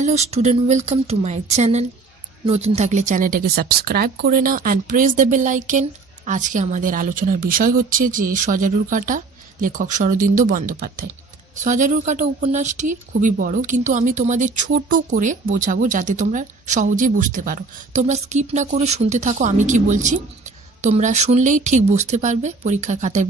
Hello student, welcome to my channel. নতুন থাকলে চ্যানেলটাকে সাবস্ক্রাইব করে নাও and press the bell icon. আজকে আমাদের আলোচনার বিষয় হচ্ছে যে সজারুর কাঁটা, লেখক শরদিন্দু বন্দ্যোপাধ্যায়। সজারুর কাঁটা উপন্যাসটি খুবই বড়, কিন্তু আমি তোমাদের ছোট করে বোঝাবো যাতে তোমরা সহজেই বুঝতে পারো। তোমরা স্কিপ না করে শুনতে থাকো আমি কি বলছি। তোমরা শুনলেই ঠিক বুঝতে পারবে। পরীক্ষার খাতায়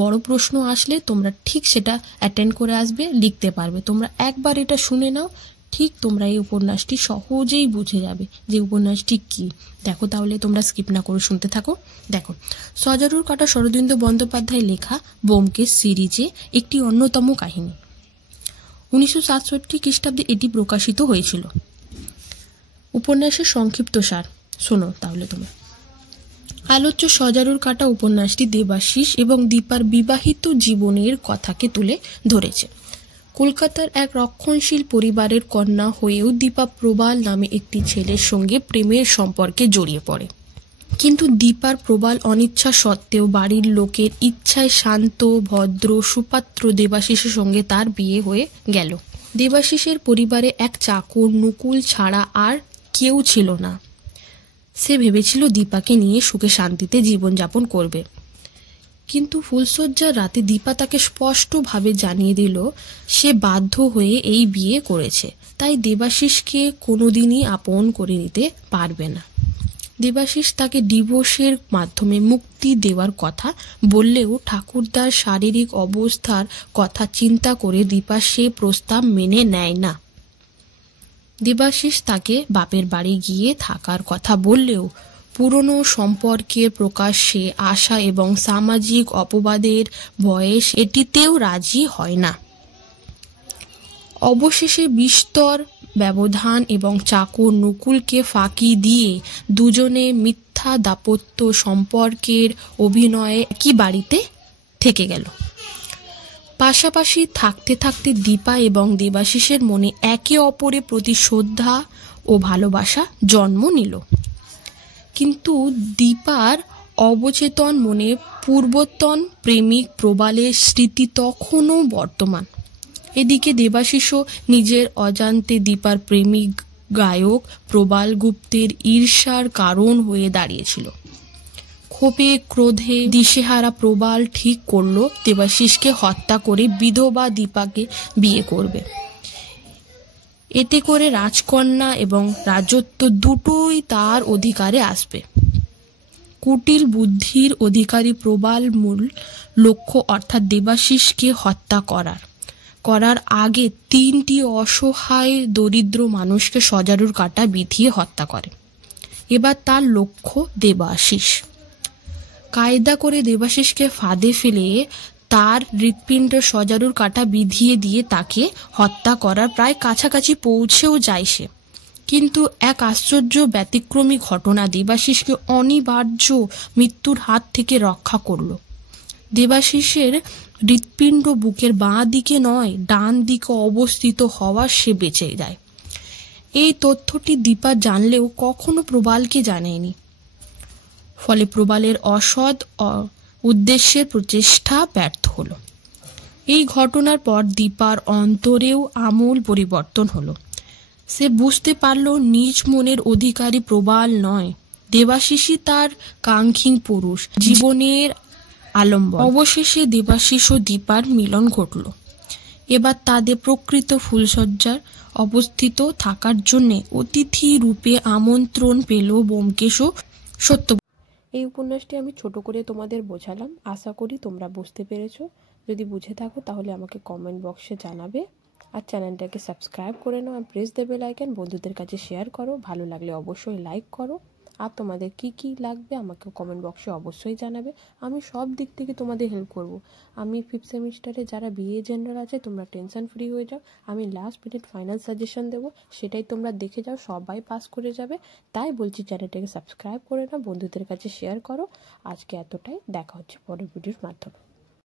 বড় প্রশ্ন আসলে তোমরা ঠিক সেটা অ্যাটেন্ড করে আসবে, লিখতে পারবে। তোমরা একবার এটা শুনে নাও, ঠিক তোমরা এই উপন্যাসটি সহজেই বুঝে যাবে যে উপন্যাসটি কি। দেখো তাহলে তোমরা স্কিপ না করে শুনতে থাকো। দেখো, সজারুর কাঁটা শরদিন্দু বন্দ্যোপাধ্যায় লেখা ব্যোমকেশ সিরিজে একটি অন্যতম কাহিনী। 1967 খ্রিস্টাব্দে এটি প্রকাশিত হয়েছিল। উপন্যাসের সংক্ষিপ্ত সার শোনো তাহলে তোমরা। আলোচ্য সজারুর কাঁটা উপন্যাসটি দেবাশিস এবং দীপার বিবাহিত জীবনের কথাকে তুলে ধরেছে। কলকাতার এক রক্ষণশীল পরিবারের কন্যা হয়েও দীপা প্রবাল নামে একটি ছেলের সঙ্গে প্রেমের সম্পর্কে জড়িয়ে পড়ে। কিন্তু দীপার প্রবাল অনিচ্ছা সত্ত্বেও বাড়ির লোকের ইচ্ছায় শান্ত, ভদ্র, সুপাত্র দেবাশিসের সঙ্গে তার বিয়ে হয়ে গেল। দেবাশিসের পরিবারে এক চাকর নকুল ছাড়া আর কেউ ছিল না। সে ভেবেছিল দীপাকে নিয়ে সুখে শান্তিতে জীবনযাপন করবে। কিন্তু ফুলশয্যার রাতে দীপা তাকে স্পষ্টভাবে জানিয়ে দিল সে বাধ্য হয়ে এই বিয়ে করেছে, তাই দেবাশিসকে কোনোদিনই আপন করে নিতে পারবে না। দেবাশিস তাকে ডিভোর্সের মাধ্যমে মুক্তি দেওয়ার কথা বললেও ঠাকুরদার শারীরিক অবস্থার কথা চিন্তা করে দীপা সে প্রস্তাব মেনে নেয় না। দেবাশিস তাকে বাপের বাড়ি গিয়ে থাকার কথা বললেও পুরনো সম্পর্কের প্রকাশ্যে আসা এবং সামাজিক অপবাদের ভয়ে এটিতেও রাজি হয় না। অবশেষে বিস্তর ব্যবধান এবং চাকর নকুলকে ফাঁকি দিয়ে দুজনে মিথ্যা দাম্পত্য সম্পর্কের অভিনয়ে একই বাড়িতে থেকে গেল। পাশাপাশি থাকতে থাকতে দীপা এবং দেবাশিসের মনে একে অপরের প্রতি শ্রদ্ধা ও ভালোবাসা জন্ম নিল। কিন্তু দীপার অবচেতন মনে পূর্বতন প্রেমিক প্রবালের স্মৃতি তখনও বর্তমান। এদিকে দেবাশিসও নিজের অজান্তে দীপার প্রেমিক গায়ক প্রবাল গুপ্তের ঈর্ষার কারণ হয়ে দাঁড়িয়েছিল। ক্ষোভে ক্রোধে দিশেহারা প্রবাল ঠিক করল দেবাশিসকে হত্যা করে বিধবা দীপাকে বিয়ে করবে। এতে করে রাজকন্যা এবং রাজত্ব দুটোই তার অধিকারে আসবে। কুটিল বুদ্ধির অধিকারী প্রবাল মূল লক্ষ্য অর্থাৎ দেবাশিসকে হত্যা করার আগে 3টি অসহায় দরিদ্র মানুষকে সজারুর কাঁটা বিধিয়ে হত্যা করে। এবার তার লক্ষ্য দেবাশিস। কায়দা করে দেবাশিসকে ফাঁদে ফেলে তার হৃৎপিণ্ড সজারুর কাঁটা বিধিয়ে দিয়ে তাকে হত্যা করার প্রায় কাছাকাছি পৌঁছেও যায় সে। কিন্তু এক আশ্চর্য ব্যতিক্রমী ঘটনা দেবাশিসকে অনিবার্য মৃত্যুর হাত থেকে রক্ষা করল। দেবাশিসের হৃৎপিণ্ড বুকের বাঁ দিকে নয়, ডান দিকে অবস্থিত হওয়া সে বেঁচে যায়। এই তথ্যটি দীপা জানলেও কখনো প্রবালকে জানায়নি। ফলে প্রবালের অসৎ উদ্দেশ্যের প্রচেষ্টা ব্যর্থ হলো। এই ঘটনার পর দীপার অন্তরেও আমূল পরিবর্তন হলো। সে বুঝতে পারল নিজ মনের অধিকারী প্রবাল নয়, দেবাশিসই তার কাঙ্ক্ষী পুরুষ, জীবনের আলম্বন। অবশেষে দেবাশিস ও দীপার মিলন ঘটল। এবার তাদের প্রকৃত ফুলশয্যার অবস্থিত থাকার জন্য অতিথি রূপে আমন্ত্রণ পেল ব্যোমকেশ ও সত্য। এই উপন্যাসটি আমি ছোট করে তোমাদের বোঝালাম, আশা করি তোমরা বুঝতে পেরেছো। যদি বুঝে থাকো তাহলে আমাকে কমেন্ট বক্সে জানাবে। আর চ্যানেলটাকে সাবস্ক্রাইব করে নাও আর প্রেস দ্য বেল আইকন। বন্ধুদের কাছে শেয়ার করো, ভালো লাগলে অবশ্যই লাইক করো। আর তোমাদের কি লাগবে আমাকে কমেন্ট বক্সে অবশ্যই জানাবে। আমি সব দিক থেকে তোমাদের হেল্প করব। আমি 5th সেমিস্টারে যারা বিএ জেনারেল আছে তোমরা টেনশন ফ্রি হয়ে যাও। আমি লাস্ট মিনিট ফাইনাল সাজেশন দেবো, সেটাই তোমরা দেখে যাও, সবাই পাস করে যাবে। তাই বলছি চ্যানেলটাকে সাবস্ক্রাইব করে নাও, বন্ধুদের কাছে শেয়ার করো। আজকে এতটাই, দেখা হচ্ছে পরের ভিডিওর মাধ্যমে।